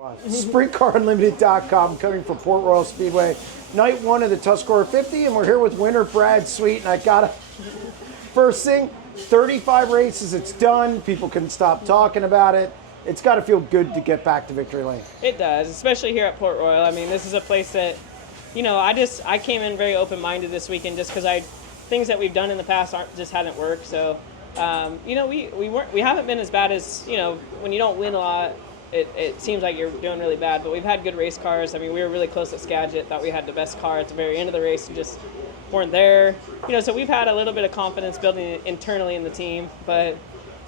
SprintCarUnlimited.com coming from Port Royal Speedway. Night one of the Tuscarora 50, and we're here with winner Brad Sweet. And I gotta, first thing, 35 races, it's done. People couldn't stop talking about it. It's got to feel good to get back to victory lane. It does, especially here at Port Royal. I mean, this is a place that, you know, I came in very open-minded this weekend just because things that we've done in the past just hadn't worked. So, you know, we haven't been as bad as, you know, when you don't win a lot, it seems like you're doing really bad. But we've had good race cars. I mean, we were really close at Skagit. Thought we had the best car at the very end of the race and just weren't there. You know, so we've had a little bit of confidence building internally in the team. But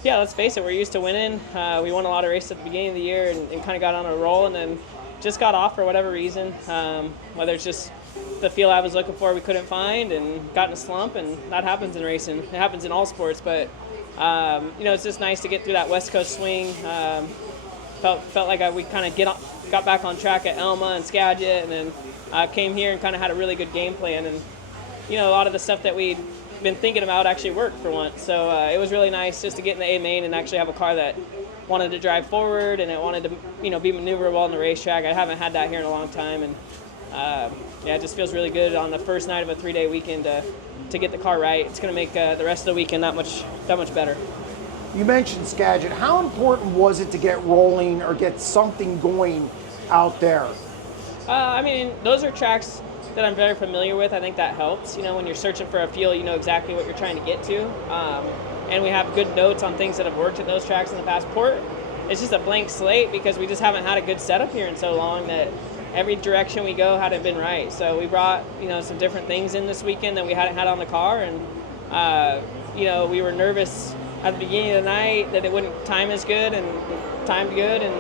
yeah, let's face it, we're used to winning. We won a lot of races at the beginning of the year and kind of got on a roll, and then just got off for whatever reason. Whether it's just the feel I was looking for we couldn't find and got in a slump, and that happens in racing. It happens in all sports, but you know, it's just nice to get through that West Coast swing. Felt like we kind of got back on track at Elma and Skagit, and then came here and kind of had a really good game plan. And you know, a lot of the stuff that we'd been thinking about actually worked for once. So it was really nice just to get in the A main and actually have a car that wanted to drive forward and it wanted to, you know, be maneuverable on the racetrack. I haven't had that here in a long time, and yeah, it just feels really good on the first night of a 3-day weekend to get the car right. It's going to make the rest of the weekend that much better. You mentioned Skagit. How important was it to get rolling or get something going out there? I mean, those are tracks that I'm very familiar with. I think that helps. You know, when you're searching for a feel, you know exactly what you're trying to get to. And we have good notes on things that have worked at those tracks in the past. Port, it's just a blank slate because we just haven't had a good setup here in so long that every direction we go hadn't been right. So we brought, you know, some different things in this weekend that we hadn't had on the car, and you know, we were nervous at the beginning of the night that it wouldn't time as good, and timed good, and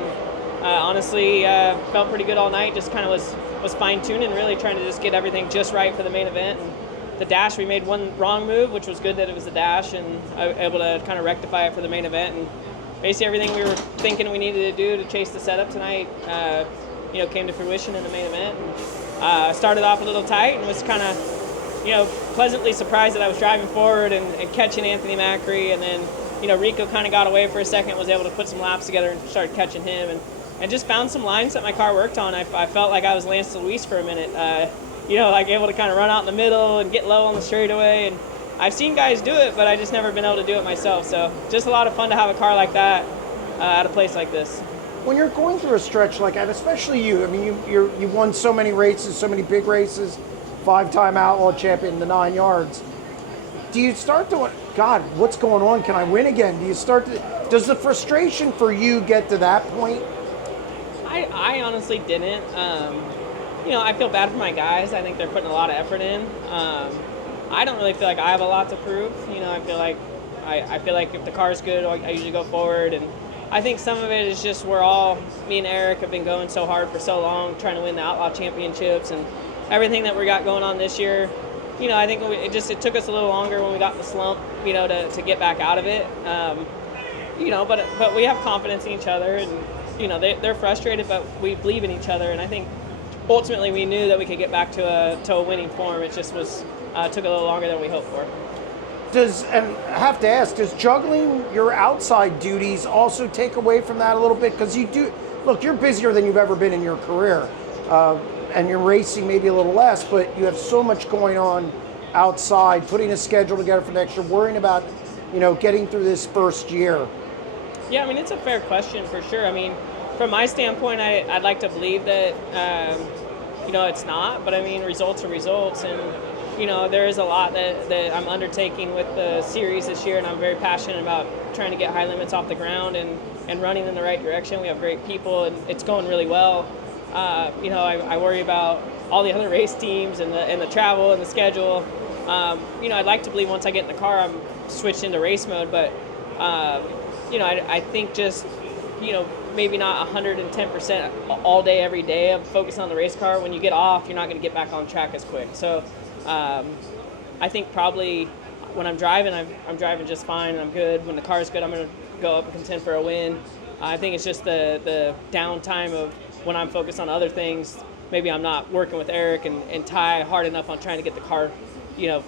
honestly felt pretty good all night. Just kind of was fine-tuning, really trying to just get everything just right for the main event. And the dash, we made one wrong move, which was good that it was the dash, and I was able to kind of rectify it for the main event. And basically everything we were thinking we needed to do to chase the setup tonight, you know, came to fruition in the main event. And started off a little tight and was kind of, you know, pleasantly surprised that I was driving forward and catching Anthony Macri, and then, you know, Rico kind of got away for a second, was able to put some laps together and started catching him, and just found some lines that my car worked on. I felt like I was Lance Luis for a minute, you know, like able to kind of run out in the middle and get low on the straightaway. And I've seen guys do it, but I just never been able to do it myself. So just a lot of fun to have a car like that at a place like this. When you're going through a stretch like that, especially you, I mean, you've won so many races, so many big races, 5-time Outlaw champion, the 9 yards. Do you start to, God, what's going on? Can I win again? Do you start to, does the frustration for you get to that point? I honestly didn't. You know, I feel bad for my guys. I think they're putting a lot of effort in. I don't really feel like I have a lot to prove. You know, I feel like if the car's good, I usually go forward. And I think some of it is just me and Eric have been going so hard for so long, trying to win the Outlaw Championships and everything that we got going on this year. You know, I think it took us a little longer when we got in the slump, you know, to get back out of it. You know, but we have confidence in each other, and you know, they're frustrated, but we believe in each other, and I think ultimately we knew that we could get back to a winning form. It just took a little longer than we hoped for. And I have to ask, does juggling your outside duties also take away from that a little bit? Because you do, look, you're busier than you've ever been in your career, and you're racing maybe a little less, but you have so much going on outside, putting a schedule together for next year, worrying about, you know, getting through this first year. Yeah, I mean, it's a fair question for sure. I mean, from my standpoint, I'd like to believe that, you know, it's not, but I mean, results are results, and, you know, there is a lot that I'm undertaking with the series this year, and I'm very passionate about trying to get high limits off the ground and running in the right direction. We have great people, and it's going really well. You know, I worry about all the other race teams and the travel and the schedule. You know, I'd like to believe once I get in the car, I'm switched into race mode, but, you know, I think just, you know, maybe not 110% all day, every day of focus on the race car. When you get off, you're not going to get back on track as quick. So I think probably when I'm driving, I'm driving just fine and I'm good. When the car's good, I'm going to go up and contend for a win. I think it's just the downtime of when I'm focused on other things. Maybe I'm not working with Eric and Ty hard enough on trying to get the car, you know,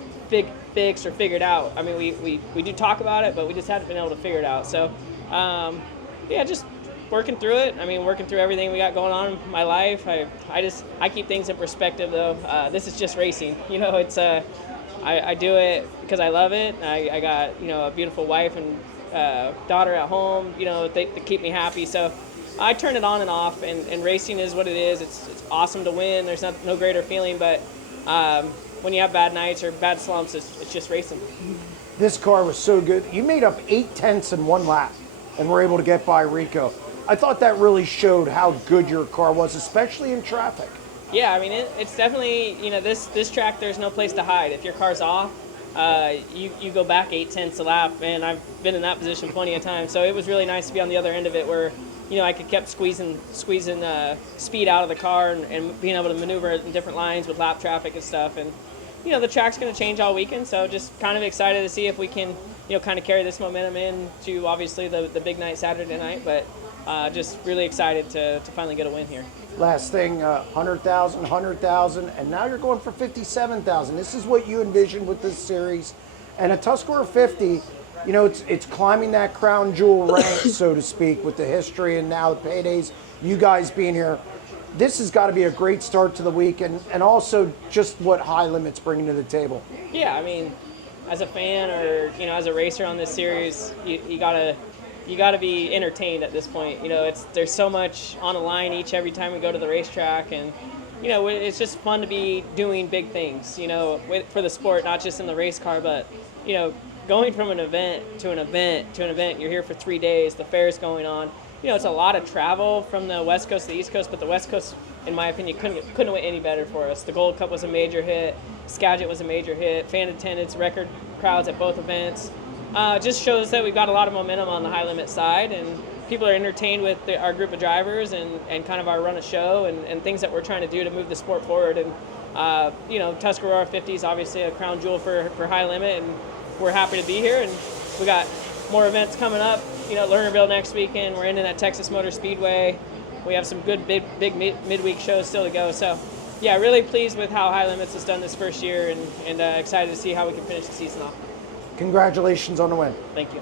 fixed or figured out. I mean, we do talk about it, but we just haven't been able to figure it out. So, yeah, just working through it. I mean, working through everything we got going on in my life. I keep things in perspective though. This is just racing. You know, it's I do it because I love it. I got, you know, a beautiful wife and daughter at home. You know, they keep me happy. So I turn it on and off, and racing is what it is. It's awesome to win. There's no greater feeling, but when you have bad nights or bad slumps, it's just racing. This car was so good. You made up 8/10 in one lap and were able to get by Rico. I thought that really showed how good your car was, especially in traffic. Yeah, I mean, it's definitely, you know, this track, there's no place to hide. If your car's off, you go back 8/10 a lap, and I've been in that position plenty of times. So it was really nice to be on the other end of it where, you know, I could kept squeezing speed out of the car and being able to maneuver in different lines with lap traffic and stuff. And, you know, the track's going to change all weekend, so just kind of excited to see if we can, you know, kind of carry this momentum into obviously the big night Saturday night, but just really excited to finally get a win here. Last thing, 100,000, and now you're going for 57,000. This is what you envisioned with this series. And a Tuscarora 50, you know, it's climbing that crown jewel rank, so to speak, with the history and now the paydays, you guys being here. This has got to be a great start to the week, and also just what High Limit's bringing to the table. Yeah, I mean, as a fan or, you know, as a racer on this series, you gotta be entertained at this point. You know, there's so much on the line every time we go to the racetrack, and, you know, it's just fun to be doing big things, you know, for the sport, not just in the race car, but, you know, going from an event to an event to an event. You're here for 3 days, the fair's going on. You know, it's a lot of travel from the West Coast to the East Coast, but the West Coast, in my opinion, couldn't went any better for us. The Gold Cup was a major hit, Skagit was a major hit, fan attendance, record crowds at both events. Just shows that we've got a lot of momentum on the High Limit side, and people are entertained with our group of drivers and kind of our run of show and things that we're trying to do to move the sport forward. And, you know, Tuscarora 50 is obviously a crown jewel for High Limit, and we're happy to be here. And we got more events coming up. You know, Lernerville next weekend. We're ending at Texas Motor Speedway. We have some good big midweek shows still to go. So, yeah, really pleased with how High Limits has done this first year, and excited to see how we can finish the season off. Congratulations on the win. Thank you.